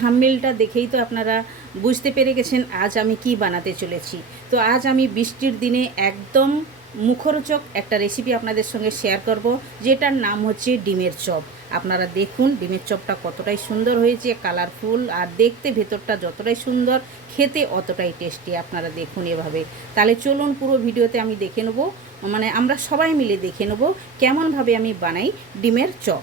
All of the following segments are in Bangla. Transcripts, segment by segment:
থাম্বেলটা দেখেই তো আপনারা বুঝতে পেরে গেছেন আজ আমি কি বানাতে চলেছি। তো আজ আমি বৃষ্টির দিনে একদম মুখরোচক একটা রেসিপি আপনাদের সঙ্গে শেয়ার করব, যেটার নাম হচ্ছে ডিমের চপ। আপনারা দেখুন ডিমের চপটা কতটাই সুন্দর হয়েছে কালারফুল আর দেখতে ভেতরটা যতটাই সুন্দর, খেতে অতটাই টেস্টি আপনারা দেখুন এভাবে। তাহলে চলুন পুরো ভিডিওতে আমি দেখে নেব মানে আমরা সবাই মিলে দেখে নেব কেমনভাবে আমি বানাই ডিমের chop.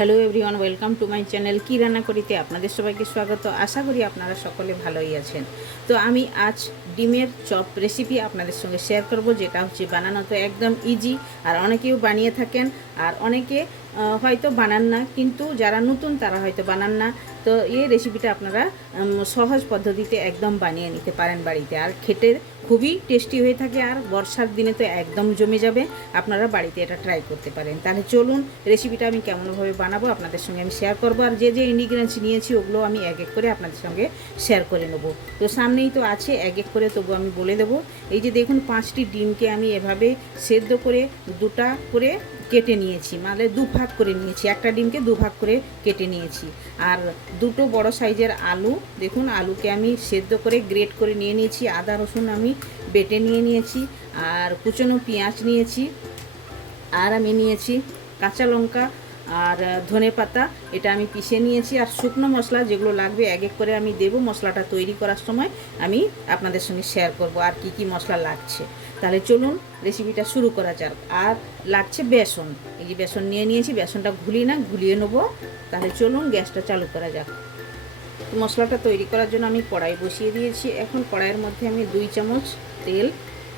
Hello everyone, welcome to my channel কী রান্না করিতে আপনাদের সবাইকে স্বাগত। আশা করি আপনারা সকলে ভালোই আছেন। তো আমি আজ ডিমের চপ রেসিপি আপনাদের সঙ্গে শেয়ার করব, যেটা হচ্ছে বানানো তো একদম ইজি আর অনেকেও বানিয়ে থাকেন, আর অনেকে হয়তো বানান না, কিন্তু যারা নতুন তারা হয়তো বানান না। তো এই রেসিপিটা আপনারা সহজ পদ্ধতিতে একদম বানিয়ে নিতে পারেন বাড়িতে। আর খেতে খুবই টেস্টি হয়ে থাকে, আর বর্ষার দিনে তো একদম জমে যাবে। আপনারা বাড়িতে এটা ট্রাই করতে পারেন। তাহলে চলুন রেসিপিটা আমি কেমনভাবে বানাবো আপনাদের সঙ্গে আমি শেয়ার করব। আর যে যে ইনগ্রিডিয়েন্টস নিয়েছি, ওগুলো আমি এক এক করে আপনাদের সঙ্গে শেয়ার করে নেব। তো সামনেই তো আছে, এক এক করে তবু আমি বলে দেবো। এই যে দেখুন, পাঁচটি ডিমকে আমি এভাবে সেদ্ধ করে, দুটা করে কেটে নিয়েছি মানে দু ভাগ করে নিয়েছি। একটা ডিমকে দুভাগ করে কেটে নিয়েছি। আর দুটো বড় সাইজের আলু, দেখুন আলুকে আমি সেদ্ধ করে গ্রেট করে নিয়ে নিয়েছি, আদা রসুন আমি বেটে নিয়ে নিয়েছি, আর কুচনো পেঁয়াজ নিয়েছি, আর আমি নিয়েছি কাঁচা লঙ্কা আর ধনে পাতা, এটা আমি পিষে নিয়েছি। আর শুকনো মশলা যেগুলো লাগবে, এক এক করে আমি দেবো মশলাটা তৈরি করার সময় আমি আপনাদের সঙ্গে শেয়ার করব আর কি কি মশলা লাগছে। তাহলে চলুন রেসিপিটা শুরু করা যাক। আর লাগছে বেসন। এই যে বেসন নিয়ে নিয়েছি, বেসনটা ঘুলিয়ে না ঘুলিয়ে নেব। তাহলে চলুন গ্যাসটা চালু করা যাক। মশলাটা তৈরি করার জন্য আমি কড়াই বসিয়ে দিয়েছি। এখন কড়াইয়ের মধ্যে আমি দুই চামচ তেল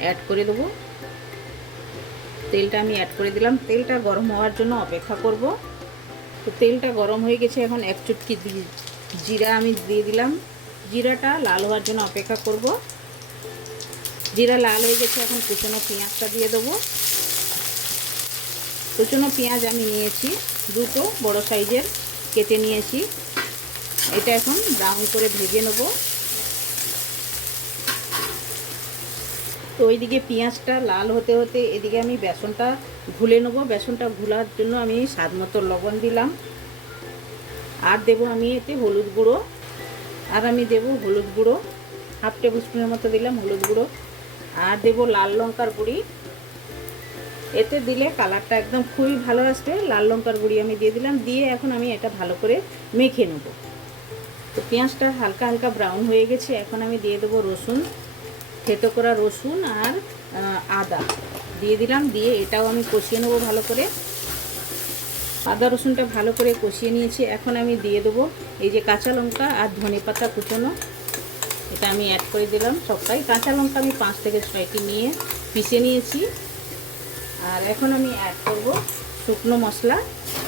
অ্যাড করে দেবো। তেলটা আমি অ্যাড করে দিলাম। তেলটা গরম হওয়ার জন্য অপেক্ষা করব। তো তেলটা গরম হয়ে গেছে, এখন এক চুটকি জিরা আমি দিয়ে দিলাম। জিরাটা লাল হওয়ার জন্য অপেক্ষা করব। জিরা লাল হয়ে গেছে, এখন কুচনো পেঁয়াজটা দিয়ে দেবো। কুচনো পেঁয়াজ আমি নিয়েছি, দুটো বড় সাইজের কেটে নিয়েছি। এটা এখন ব্রাউন করে ভেজে নেব। তো ওইদিকে পেঁয়াজটা লাল হতে হতে এদিকে আমি বেসনটা ঘুলে নেব। বেসনটা ঘোলার জন্য আমি স্বাদ মতো লবণ দিলাম। আর দেবো আমি এতে হলুদ গুঁড়ো। আর আমি দেবো হলুদ গুঁড়ো। হাফ টেবিল স্পুনের মতো দিলাম হলুদ গুঁড়ো। আর দেবো লাল লঙ্কার গুঁড়ি। এতে দিলে কালারটা একদম খুবই ভালো আসবে। লাল লঙ্কার গুঁড়ি আমি দিয়ে দিলাম। দিয়ে এখন আমি এটা ভালো করে মেখে নেব। তো পেঁয়াজটা হালকা হালকা ব্রাউন হয়ে গেছে। এখন আমি দিয়ে দেবো রসুন। থেতো করা রসুন আর আদা। দিয়ে দিলাম, দিয়ে এটাও আমি কষিয়ে নেব ভালো করে। আদা রসুনটা ভালো করে কষিয়ে নিয়েছি। এখন আমি দিয়ে দেবো এই যে কাঁচা লঙ্কা আর ধনে পাতা কুচোনো। এটা আমি অ্যাড করে দিলাম সবটাই। কাঁচা লঙ্কা আমি পাঁচ থেকে ছয়টি নিয়ে পিষে নিয়েছি। আর এখন আমি অ্যাড করব শুকনো মশলা।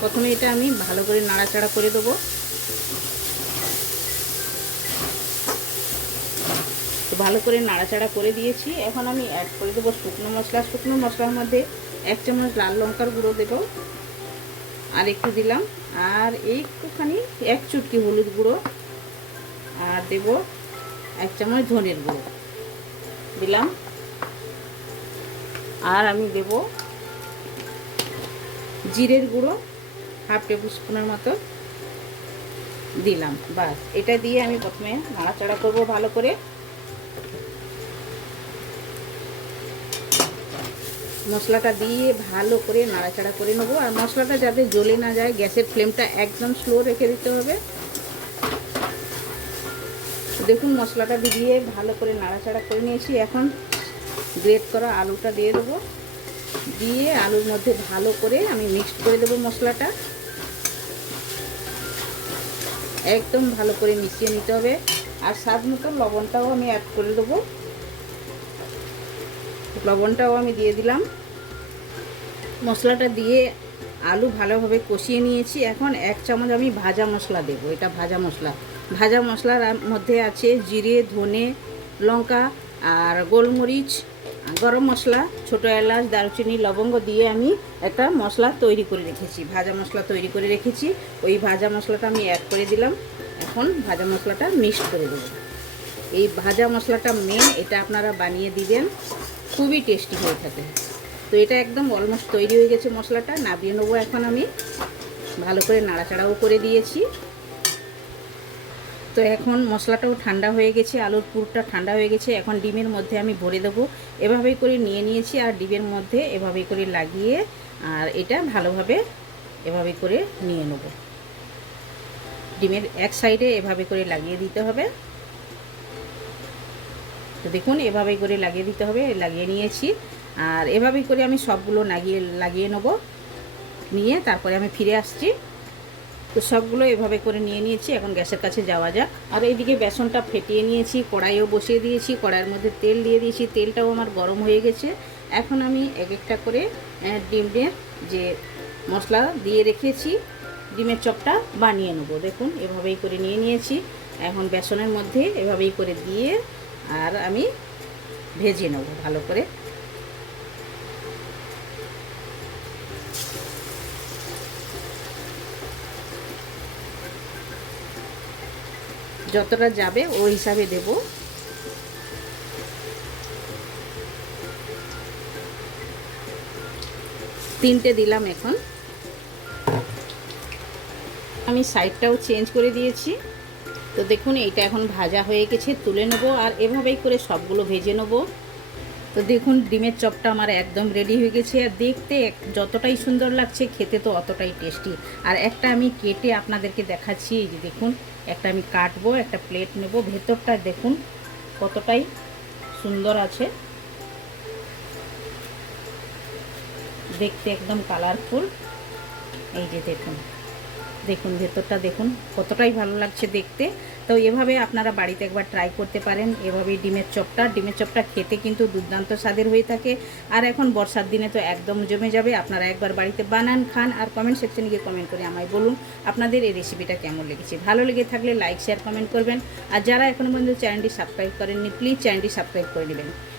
প্রথমে এটা আমি ভালো করে নাড়াচাড়া করে দেবো। ভালো করে নাড়াচাড়া করে দিয়েছি। এখন আমি অ্যাড করে দেবো শুকনো মশলা। শুকনো মশলার মধ্যে এক চামচ লাল লঙ্কার গুঁড়ো দেবো। আর একটু দিলাম। আর একটুখানি এক চুটকি হলুদ গুঁড়ো। আর দেব এক চামচ ধনের গুঁড়ো। দিলাম। আর আমি দেব জিরের গুঁড়ো, হাফ টেবিল স্পুনের মতো। দিলাম। বাস। এটা দিয়ে আমি প্রথমে নাড়াচাড়া করব ভালো করে। মশলাটা দিয়ে ভালো করে নাড়াচাড়া করে নেব। আর মশলাটা যাতে জ্বলে না যায়, গ্যাসের ফ্লেমটা একদম স্লো রেখে দিতে হবে। দেখুন, মশলাটা দিয়ে ভালো করে নাড়াচাড়া করে নিয়েছি। এখন গ্রেট করা আলুটা দিয়ে দেবো। দিয়ে আলুর মধ্যে ভালো করে আমি মিক্সড করে দেবো মশলাটা। একদম ভালো করে মিশিয়ে নিতে হবে। আর স্বাদ মতো লবণটাও আমি অ্যাড করে দেবো। লবণটাও আমি দিয়ে দিলাম। মশলাটা দিয়ে আলু ভালোভাবে কষিয়ে নিয়েছি। এখন এক চামচ আমি ভাজা মশলা দেব, এটা ভাজা মশলা। ভাজা মশলার মধ্যে আছে জিরে, ধনে, লঙ্কা আর গোলমরিচ, গরম মশলা, ছোটো এলাচ, দারুচিনি, লবঙ্গ দিয়ে আমি একটা মশলা তৈরি করে রেখেছি, ভাজা মশলা তৈরি করে রেখেছি। ওই ভাজা মশলাটা আমি অ্যাড করে দিলাম। এখন ভাজা মশলাটা মিক্সড করে দেবো। এই ভাজা মশলাটা মেন এটা আপনারা বানিয়ে দিবেন, খুবই টেস্টি হয়ে থাকে। তো এটা একদম অলমোস্ট তৈরি হয়ে গেছে মশলাটা। নাবিয়ে নেব এখন আমি। ভালো করে নাড়াচাড়াও করে দিয়েছি। তো এখন মশলাটাও ঠান্ডা হয়ে গেছে, আলুর পুরটা ঠান্ডা হয়ে গেছে। এখন ডিমের মধ্যে আমি ভরে দেবো। এভাবেই করে নিয়ে নিয়েছি আর ডিমের মধ্যে এভাবেই করে লাগিয়ে আর এটা ভালোভাবে এভাবে করে নিয়ে নেব। ডিমের এক সাইডে এভাবে করে লাগিয়ে দিতে হবে। দেখুন, এভাবেই করে লাগিয়ে দিতে হবে, লাগিয়ে নিয়েছি। আর এভাবেই করে আমি সবগুলো লাগিয়ে লাগিয়ে নেব। নিয়ে তারপরে আমি ফিরে আসছি। তো সবগুলো এভাবে করে নিয়ে নিয়েছি, এখন গ্যাসের কাছে যাওয়া যাক। আর এইদিকে বেসনটা ফেটিয়ে নিয়েছি, কড়াইও বসিয়ে দিয়েছি, কড়াইয়ের মধ্যে তেল দিয়ে দিয়েছি। তেলটাও আমার গরম হয়ে গেছে। এখন আমি এক একটা করে ডিমের যে মশলা দিয়ে রেখেছি, ডিমের চপটা বানিয়ে নেব। দেখুন, এভাবেই করে নিয়ে নিয়েছি। এখন বেসনের মধ্যে এভাবেই করে দিয়ে আর আমি ভেজে নেব ভালো করে। যতটা যাবে ওই হিসাবে দেব। তিনটে দিলাম এখন। আমি সাইডটাও চেঞ্জ করে দিয়েছি। তো দেখুন, এইটা এখন ভাজা হয়ে গেছে, তুলে নেব আর এভাবেই করে সবগুলো ভেজে নেব। তো দেখুন, ডিমের চপটা আমার একদম রেডি হয়ে গেছে আর দেখতে যতটাই সুন্দর লাগছে, খেতে তো অতটাই টেস্টি আর একটা আমি কেটে আপনাদেরকে দেখাচ্ছি, এই যে দেখুন, একটা আমি কাটবো, একটা প্লেট নেব, ভেতরটা দেখুন কতটাই সুন্দর আছে। দেখতে একদম কালারফুল এই যে দেখুন। দেখুন, ভেতরটা দেখুন, কতটাই ভালো লাগছে দেখতে। তো এভাবে আপনারা বাড়িতে একবার ট্রাই করতে পারেন। এভাবে ডিমের চপটা ডিমের চপটা খেতে কিন্তু দুর্দান্ত স্বাদের হয়ে থাকে। আর এখন বর্ষার দিনে তো একদম জমে যাবে। আপনারা একবার বাড়িতে বানান, খান আর কমেন্ট সেকশনে গিয়ে কমেন্ট করে আমায় বলুন আপনাদের এই রেসিপিটা কেমন লেগেছে। ভালো লেগে থাকলে লাইক শেয়ার কমেন্ট করবেন। আর যারা এখনও পর্যন্ত চ্যানেলটি সাবস্ক্রাইব করেননি প্লিজ চ্যানেলটি সাবস্ক্রাইব করে নেবেন।